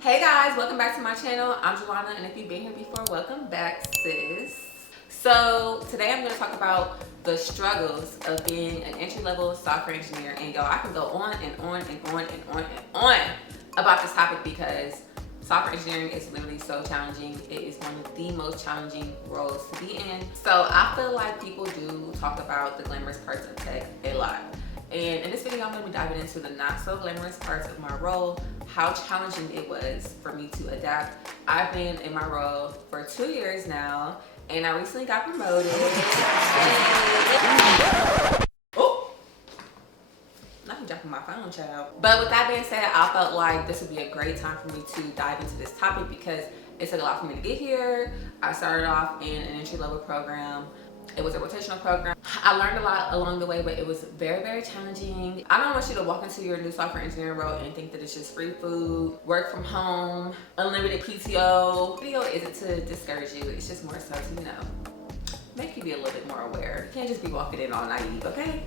Hey guys, welcome back to my channel. I'm Jelana, and if you've been here before, welcome back, sis. So today I'm going to talk about the struggles of being an entry-level software engineer. And y'all, I can go on and on and on and on and on about this topic because software engineering is literally so challenging. It is one of the most challenging roles to be in. So I feel like people do talk about the glamorous parts of tech a lot. And in this video, I'm going to be diving into the not so glamorous parts of my role, how challenging it was for me to adapt. I've been in my role for 2 years now, and I recently got promoted. Oh, now I'm dropping my phone, child. But with that being said, I felt like this would be a great time for me to dive into this topic because it took a lot for me to get here. I started off in an entry-level program. It was a rotational program. I learned a lot along the way, but it was very, very challenging. I don't want you to walk into your new software engineering role and think that it's just free food, work from home, unlimited PTO. Video isn't to discourage you. It's just more so to, make you be a little bit more aware. You can't just be walking in all naive, okay?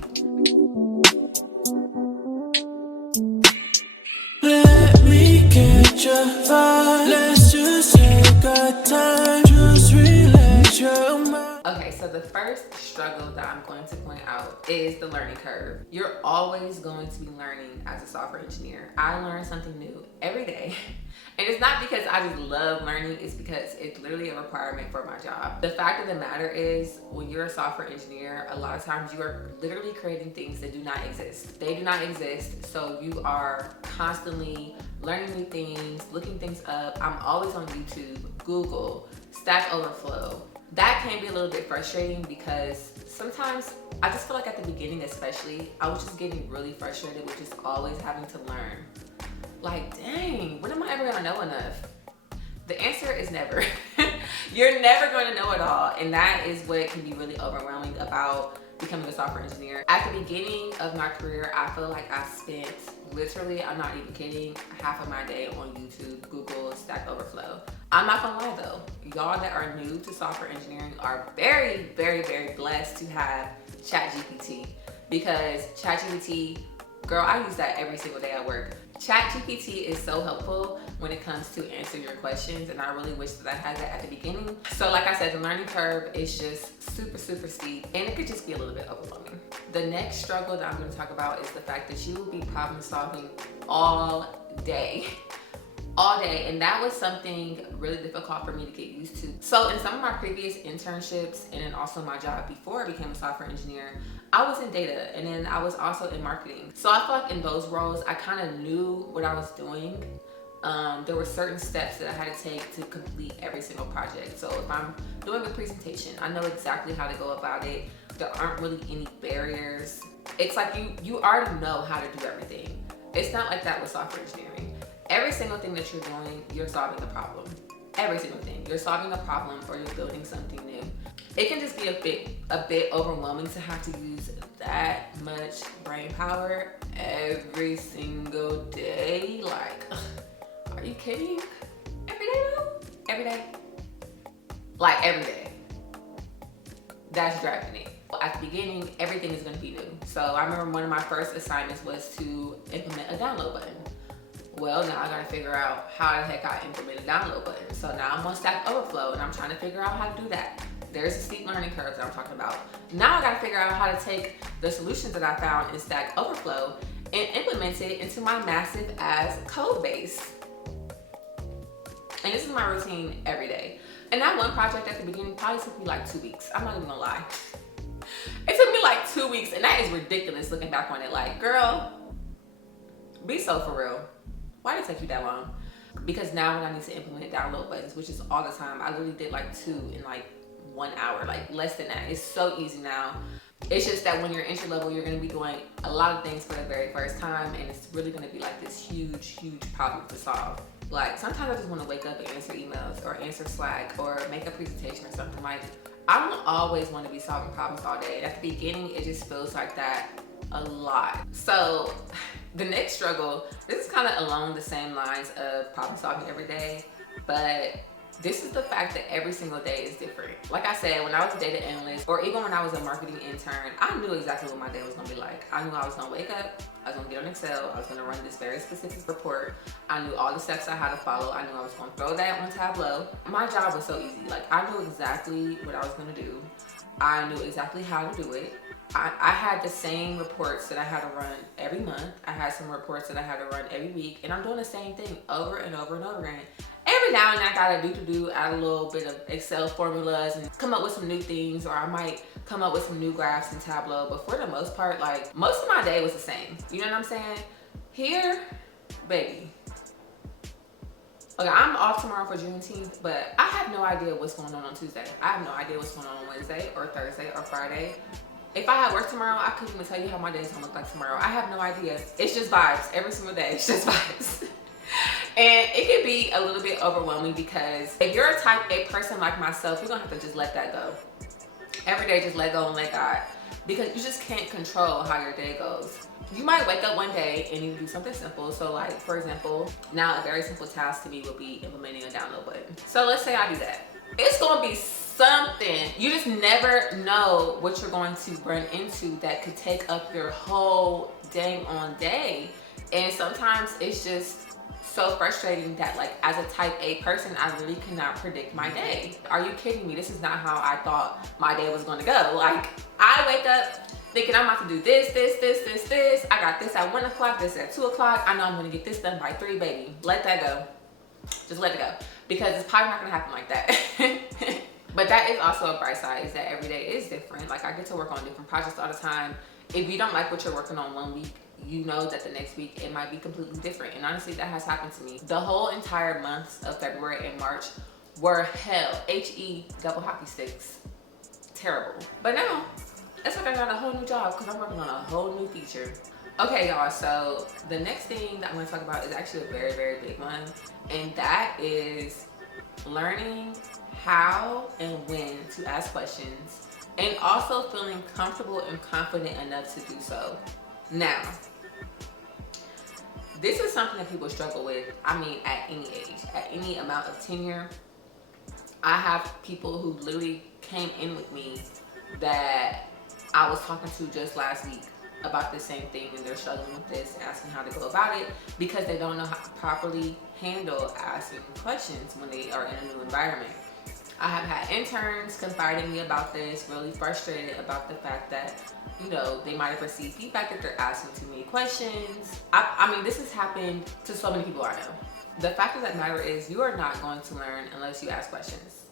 Let me get your vibe. Let's just take our time. Just relax your mind. Okay, so the first struggle that I'm going to point out is the learning curve. You're always going to be learning as a software engineer. I learn something new every day. And it's not because I just love learning, it's because it's literally a requirement for my job. The fact of the matter is, when you're a software engineer, a lot of times you are literally creating things that do not exist. They do not exist, so you are constantly learning new things, looking things up. I'm always on YouTube, Google, Stack Overflow. That can be a little bit frustrating because sometimes I just feel like at the beginning especially, I was just getting really frustrated with just always having to learn. Like, dang, when am I ever gonna know enough? The answer is never. You're never gonna know it all, and that is what can be really overwhelming about becoming a software engineer. At the beginning of my career, I feel like I spent literally, I'm not even kidding, half of my day on YouTube, Google, Stack Overflow. I'm not gonna lie though, y'all that are new to software engineering are very, very, very blessed to have ChatGPT, because ChatGPT, girl, I use that every single day at work. ChatGPT is so helpful when it comes to answering your questions, and I really wish that I had that at the beginning. So like I said, the learning curve is just super, super steep, and it could just be a little bit overwhelming. The next struggle that I'm going to talk about is the fact that you will be problem solving all day. All day, and that was something really difficult for me to get used to. So in some of my previous internships, and then also my job before I became a software engineer, I was in data, and then I was also in marketing. So I feel like in those roles, I kind of knew what I was doing. There were certain steps that I had to take to complete every single project. So if I'm doing a presentation, I know exactly how to go about it. There aren't really any barriers. It's like you already know how to do everything. It's not like that with software engineering. Every single thing that you're doing, you're solving a problem. Every single thing. You're solving a problem or you're building something new. It can just be a bit overwhelming to have to use that much brain power every single day. Like, are you kidding? Every day though? Every day? Like every day. That's dragging it. At the beginning, everything is gonna be new. So I remember one of my first assignments was to implement a download button. Well, now I gotta figure out how the heck I implement a download button. So now I'm on Stack Overflow and I'm trying to figure out how to do that. There's a steep learning curve that I'm talking about. Now I gotta figure out how to take the solutions that I found in Stack Overflow and implement it into my massive ass code base. And this is my routine every day. And that one project at the beginning probably took me like 2 weeks. I'm not even gonna lie. It took me like 2 weeks, and that is ridiculous looking back on it. Like, girl, be so for real. Why did it take you that long? Because now when I need to implement download buttons, which is all the time, I literally did like 2 in like 1 hour, like less than that. It's so easy now. It's just that when you're entry level, you're gonna be doing a lot of things for the very first time, and it's really gonna be like this huge, huge problem to solve. Like sometimes I just wanna wake up and answer emails or answer Slack or make a presentation or something. Like, I don't always wanna be solving problems all day. At the beginning, it just feels like that a lot. So the next struggle, this is kind of along the same lines of problem solving every day, but This is the fact that every single day is different. Like I said, when I was a data analyst, or even when I was a marketing intern, I knew exactly what my day was gonna be like. I knew I was gonna wake up, I was gonna get on Excel, I was gonna run this very specific report. I knew all the steps I had to follow. I knew I was gonna throw that on Tableau. My job was so easy. Like, I knew exactly what I was gonna do. I knew exactly how to do it. I had the same reports that I had to run every month. I had some reports that I had to run every week, and I'm doing the same thing over and over and over again. Every now and then I gotta add a little bit of Excel formulas and come up with some new things, or I might come up with some new graphs in Tableau, but for the most part, like, most of my day was the same. You know what I'm saying? Here, baby. Okay, I'm off tomorrow for Juneteenth, but I have no idea what's going on Tuesday. I have no idea what's going on Wednesday or Thursday or Friday. If I had work tomorrow, I couldn't even tell you how my day's gonna look like tomorrow. I have no idea. It's just vibes every single day. It's just vibes. And it can be a little bit overwhelming because if you're a type A person like myself, you're gonna have to just let that go. Every day, just let go and let God, because you just can't control how your day goes. You might wake up one day and need to do something simple. So like, for example, now a very simple task to me would be implementing a download button. So let's say I do that. It's gonna be something. You just never know what you're going to run into that could take up your whole dang on day. And sometimes it's just so frustrating that, like, as a type A person, I really cannot predict my day. Are you kidding me? This is not how I thought my day was gonna go. Like, I wake up thinking I'm about to do this. I got this at 1 o'clock, this at 2 o'clock. I know I'm gonna get this done by 3, baby. Let that go. Just let it go. Because it's probably not gonna happen like that. But that is also a bright side, is that every day is different. Like, I get to work on different projects all the time. If you don't like what you're working on one week, you know that the next week it might be completely different. And honestly, that has happened to me. The whole entire months of February and March were hell. H-E double hockey sticks. Terrible. But now, it's like I got a whole new job because I'm working on a whole new feature. Okay, y'all, so the next thing that I'm gonna talk about is actually a very, very big one. And that is learning how and when to ask questions, and also feeling comfortable and confident enough to do so. Now, this is something that people struggle with, I mean, at any age, at any amount of tenure. I have people who literally came in with me that I was talking to just last week about the same thing, and they're struggling with this, asking how to go about it because they don't know how to properly handle asking questions when they are in a new environment. I have had interns confiding me about this, really frustrated about the fact that, you know, they might have received feedback that they're asking too many questions. I mean, this has happened to so many people I know. The fact of that matter is, you are not going to learn unless you ask questions.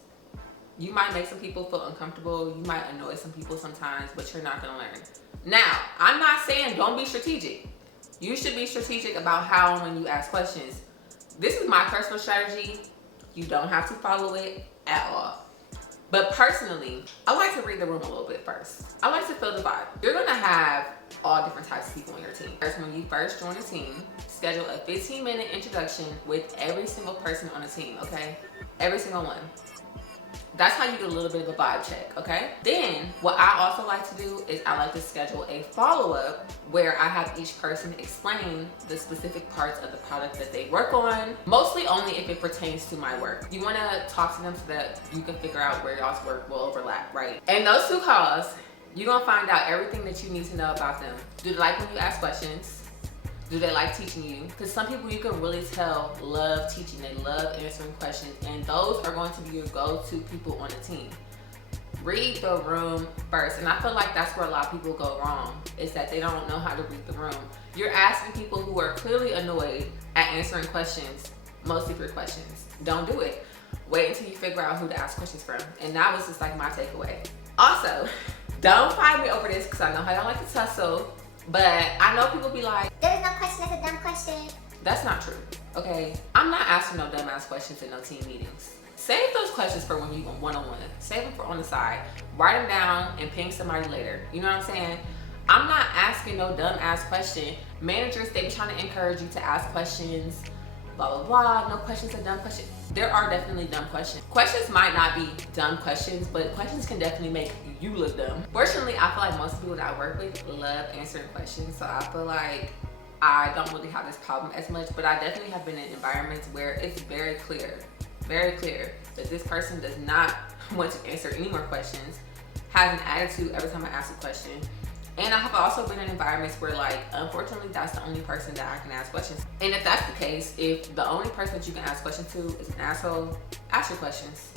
You might make some people feel uncomfortable, you might annoy some people sometimes, but you're not gonna learn. Now, I'm not saying don't be strategic. You should be strategic about how and when you ask questions. This is my personal strategy. You don't have to follow it at all. But personally, I like to read the room a little bit first. I like to feel the vibe. You're gonna have all different types of people on your team. First, when you first join a team, schedule a 15-minute introduction with every single person on the team, okay? Every single one. That's how you get a little bit of a vibe check, okay? Then, what I also like to do is I like to schedule a follow-up where I have each person explain the specific parts of the product that they work on, mostly only if it pertains to my work. You wanna talk to them so that you can figure out where y'all's work will overlap, right? And those 2 calls, you're gonna find out everything that you need to know about them. Do they like when you ask questions? Do they like teaching you? Because some people, you can really tell, love teaching. They love answering questions, and those are going to be your go-to people on the team. Read the room first, and I feel like that's where a lot of people go wrong, is that they don't know how to read the room. You're asking people who are clearly annoyed at answering questions, most of your questions. Don't do it. Wait until you figure out who to ask questions from. And that was just like my takeaway. Also, don't fight me over this because I know how y'all like to tussle. But I know people be like, there is no question, that's a dumb question. That's not true, okay? I'm not asking no dumbass questions in no team meetings. Save those questions for when you one-on-one. Save them for on the side. Write them down and ping somebody later. You know what I'm saying? I'm not asking no dumbass question. Managers, they be trying to encourage you to ask questions, blah, blah, blah. No questions are dumb questions. There are definitely dumb questions. Questions might not be dumb questions, but questions can definitely make you look dumb. Fortunately, I feel like most people that I work with love answering questions, so I feel like I don't really have this problem as much, but I definitely have been in environments where it's very clear very clear that this person does not want to answer any more questions, has an attitude every time I ask a question. And I have also been in environments where, like, unfortunately, that's the only person that I can ask questions. And if that's the case, if the only person that you can ask questions to is an asshole, ask your questions,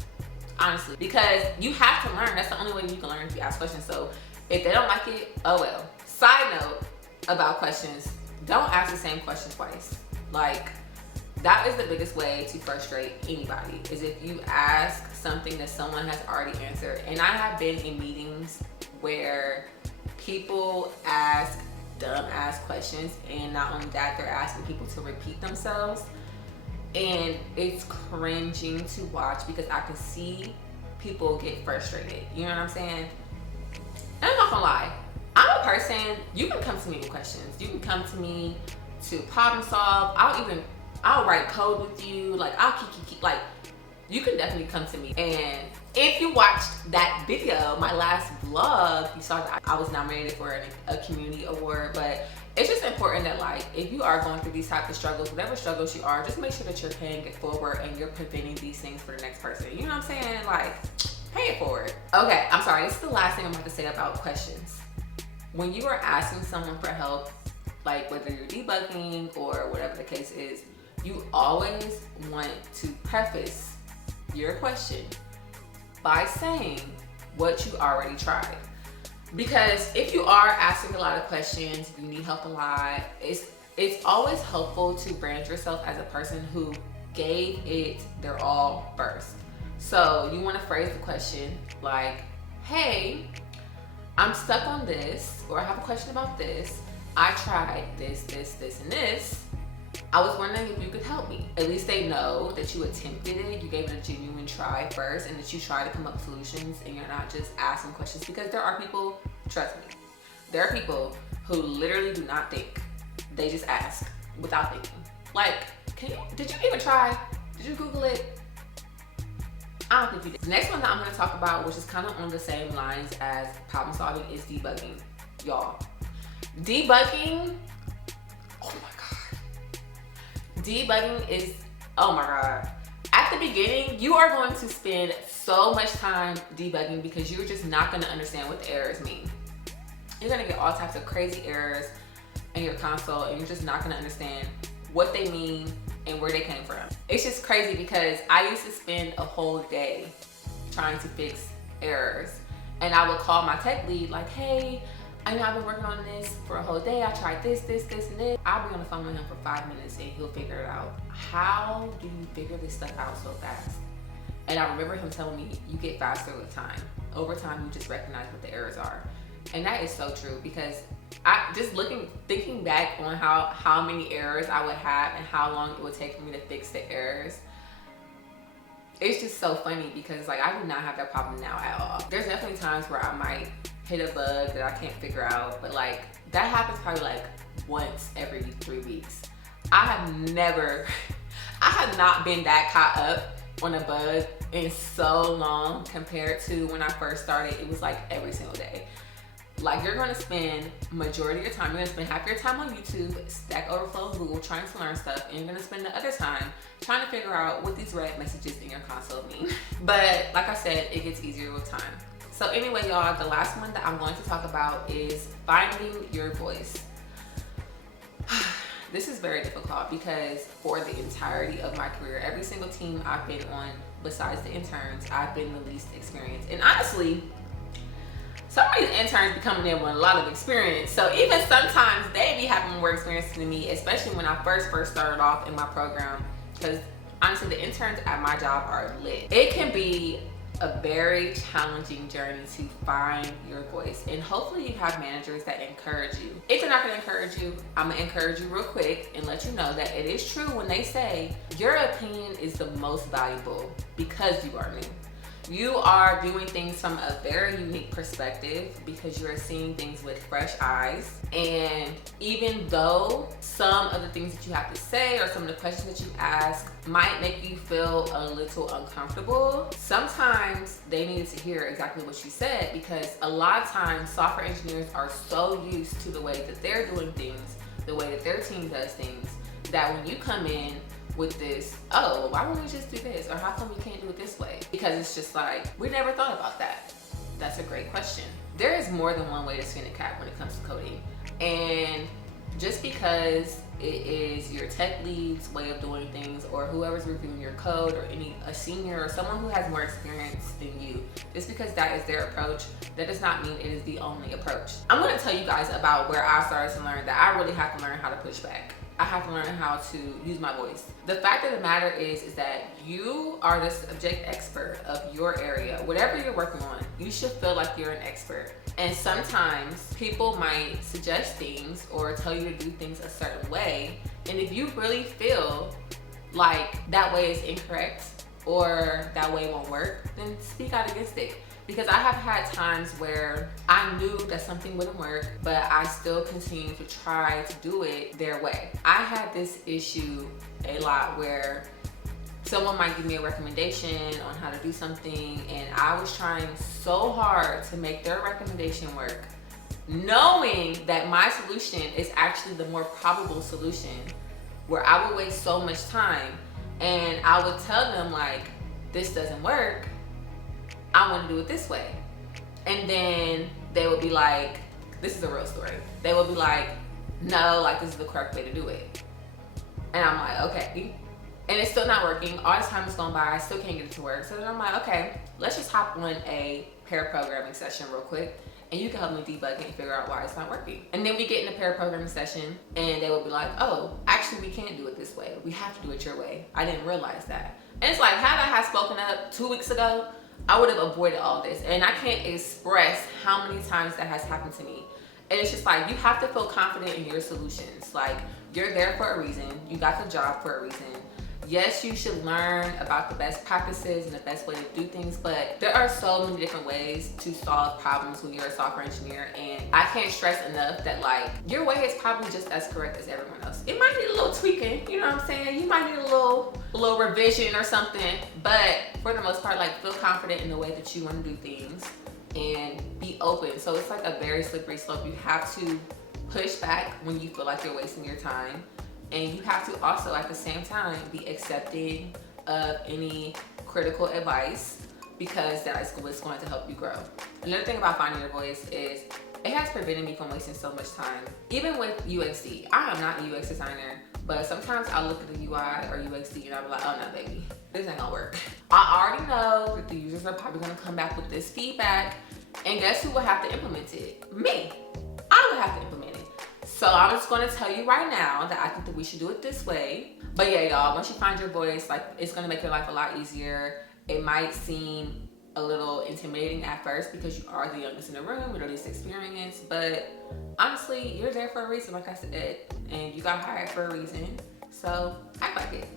honestly. Because you have to learn. That's the only way you can learn, if you ask questions. So if they don't like it, oh well. Side note about questions, don't ask the same question twice. Like, that is the biggest way to frustrate anybody, is if you ask something that someone has already answered. And I have been in meetings where people ask dumb ass questions, and not only that, they're asking people to repeat themselves, and it's cringing to watch because I can see people get frustrated. You know what I'm saying? And I'm not gonna lie, I'm a person, you can come to me with questions. You can come to me to problem solve. I'll write code with you. Like, like, you can definitely come to me. And if you watched that video, my last vlog, you saw that I was nominated for a community award. But it's just important that, like, if you are going through these types of struggles, whatever struggles you are, just make sure that you're paying it forward and you're preventing these things for the next person. You know what I'm saying? Like, pay it forward. Okay, I'm sorry. This is the last thing I'm about to say about questions. When you are asking someone for help, like whether you're debugging or whatever the case is, you always want to preface your question by saying what you already tried. Because if you are asking a lot of questions, you need help a lot, it's always helpful to brand yourself as a person who gave it their all first. So you want to phrase the question like, hey, I'm stuck on this, or I have a question about this. I tried this, and this. I was wondering if you could help me. At least they know that you attempted it, you gave it a genuine try first, and that you try to come up with solutions, and you're not just asking questions. Because there are people, trust me, there are people who literally do not think. They just ask without thinking. Like, did you even try? Did you Google it? I don't think you did. The next one that I'm gonna talk about, which is kind of on the same lines as problem solving, is debugging. Y'all, debugging, oh my God. Debugging is, oh my God. At the beginning, you are going to spend so much time debugging because you're just not gonna understand what the errors mean. You're gonna get all types of crazy errors in your console, and you're just not gonna understand what they mean and where they came from. It's just crazy because I used to spend a whole day trying to fix errors. And I would call my tech lead like, hey, I know I've been working on this for a whole day. I tried this, and this. I'll be on the phone with him for 5 minutes and he'll figure it out. How do you figure this stuff out so fast? And I remember him telling me, you get faster with time. Over time, you just recognize what the errors are. And that is so true, because thinking back on how many errors I would have and how long it would take for me to fix the errors, it's just so funny because, like, I do not have that problem now at all. There's definitely times where I might hit a bug that I can't figure out, but like that happens probably like once every 3 weeks. I have not been that caught up on a bug in so long compared to when I first started. It was like every single day. Like, you're gonna spend majority of your time, you're gonna spend half your time on YouTube, Stack Overflow, Google, trying to learn stuff, and you're gonna spend the other time trying to figure out what these red messages in your console mean. But like I said, it gets easier with time. So anyway, y'all, the last one that I'm going to talk about is finding your voice. This is very difficult because for the entirety of my career, every single team I've been on, besides the interns, I've been the least experienced. And honestly, some of these interns be coming in with a lot of experience. So even sometimes they be having more experience than me, especially when I first started off in my program. Because honestly, the interns at my job are lit. It can be a very challenging journey to find your voice, and hopefully you have managers that encourage you. If they're not gonna encourage you, I'm gonna encourage you real quick and let you know that it is true when they say your opinion is the most valuable because you are new. You are viewing things from a very unique perspective because you are seeing things with fresh eyes. And even though some of the things that you have to say or some of the questions that you ask might make you feel a little uncomfortable, sometimes they needed to hear exactly what you said, because a lot of times software engineers are so used to the way that they're doing things, the way that their team does things, that when you come in with this, oh, well, why don't we just do this? Or how come we can't do it this way? Because it's just like, we never thought about that. That's a great question. There is more than one way to skin a cat when it comes to coding. And just because it is your tech lead's way of doing things, or whoever's reviewing your code, or a senior or someone who has more experience than you, just because that is their approach, that does not mean it is the only approach. I'm going to tell you guys about where I started to learn that I really have to learn how to push back. I have to learn how to use my voice. The fact of the matter is that you are the subject expert of your area. Whatever you're working on, you should feel like you're an expert. And sometimes people might suggest things or tell you to do things a certain way. And if you really feel like that way is incorrect or that way won't work, then speak out against it. Because I have had times where I knew that something wouldn't work, but I still continued to try to do it their way. I had this issue a lot where someone might give me a recommendation on how to do something, and I was trying so hard to make their recommendation work, knowing that my solution is actually the more probable solution, where I would waste so much time. And I would tell them like, this doesn't work, I want to do it this way. And then they would be like, this is a real story. They would be like, no, like this is the correct way to do it. And I'm like, okay. And it's still not working. All this time has gone by, I still can't get it to work. So then I'm like, okay, let's just hop on a pair programming session real quick, and you can help me debug it and figure out why it's not working. And then we get in a pair programming session, and they will be like, oh, actually we can't do it this way. We have to do it your way. I didn't realize that. And it's like, had I had spoken up 2 weeks ago, I would have avoided all this. And I can't express how many times that has happened to me. And it's just like, you have to feel confident in your solutions. Like, you're there for a reason. You got the job for a reason. Yes, you should learn about the best practices and the best way to do things, but there are so many different ways to solve problems when you're a software engineer. And I can't stress enough that like, your way is probably just as correct as everyone else. It might need a little tweaking, you know what I'm saying? You might need a little revision or something, but for the most part, like, feel confident in the way that you want to do things and be open. So it's like a very slippery slope. You have to push back when you feel like you're wasting your time. And you have to also, at the same time, be accepting of any critical advice, because that is what's going to help you grow. Another thing about finding your voice is it has prevented me from wasting so much time. Even with UXD, I am not a UX designer, but sometimes I look at the UI or UXD and I'm like, oh no, baby, this ain't gonna work. I already know that the users are probably gonna come back with this feedback, and guess who will have to implement it? Me. I will have to implement it. So I'm just gonna tell you right now that I think that we should do it this way. But yeah, y'all, once you find your voice, like, it's gonna make your life a lot easier. It might seem a little intimidating at first because you are the youngest in the room with the least experience, but honestly, you're there for a reason, like I said, and you got hired for a reason. So act like it.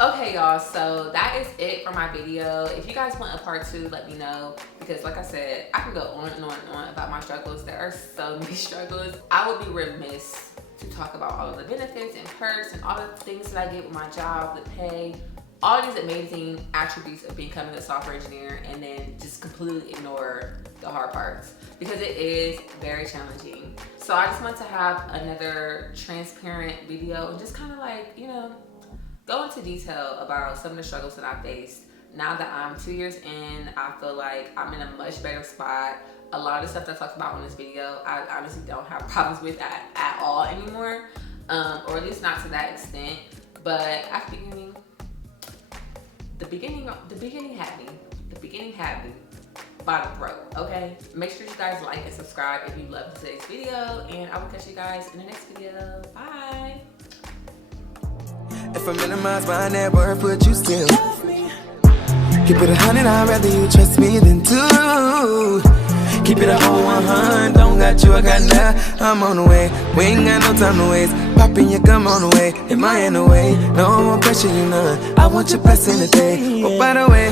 Okay, y'all, so that is it for my video. If you guys want a part 2, let me know, because like I said, I can go on and on and on about my struggles. There are so many struggles. I would be remiss to talk about all of the benefits and perks and all the things that I get with my job, the pay, all these amazing attributes of becoming a software engineer, and then just completely ignore the hard parts, because it is very challenging. So I just want to have another transparent video and just kind of like, you know, go into detail about some of the struggles that I faced. Now that I'm 2 years in, I feel like I'm in a much better spot. A lot of the stuff that I talked about in this video, I honestly don't have problems with that at all anymore, or at least not to that extent. But at the beginning, the beginning had me by the throat, okay? Make sure you guys like and subscribe if you loved today's video, and I will catch you guys in the next video. Bye. If I minimize my net worth, would you still love me? Keep it 100, I'd rather you trust me than 2. Keep it a whole 100, don't got you, I got now. I'm on the way, we ain't got no time to waste. Poppin', you come on the way, am I in the way? No more pressure, you none. I want your best in the day. Oh, by the way,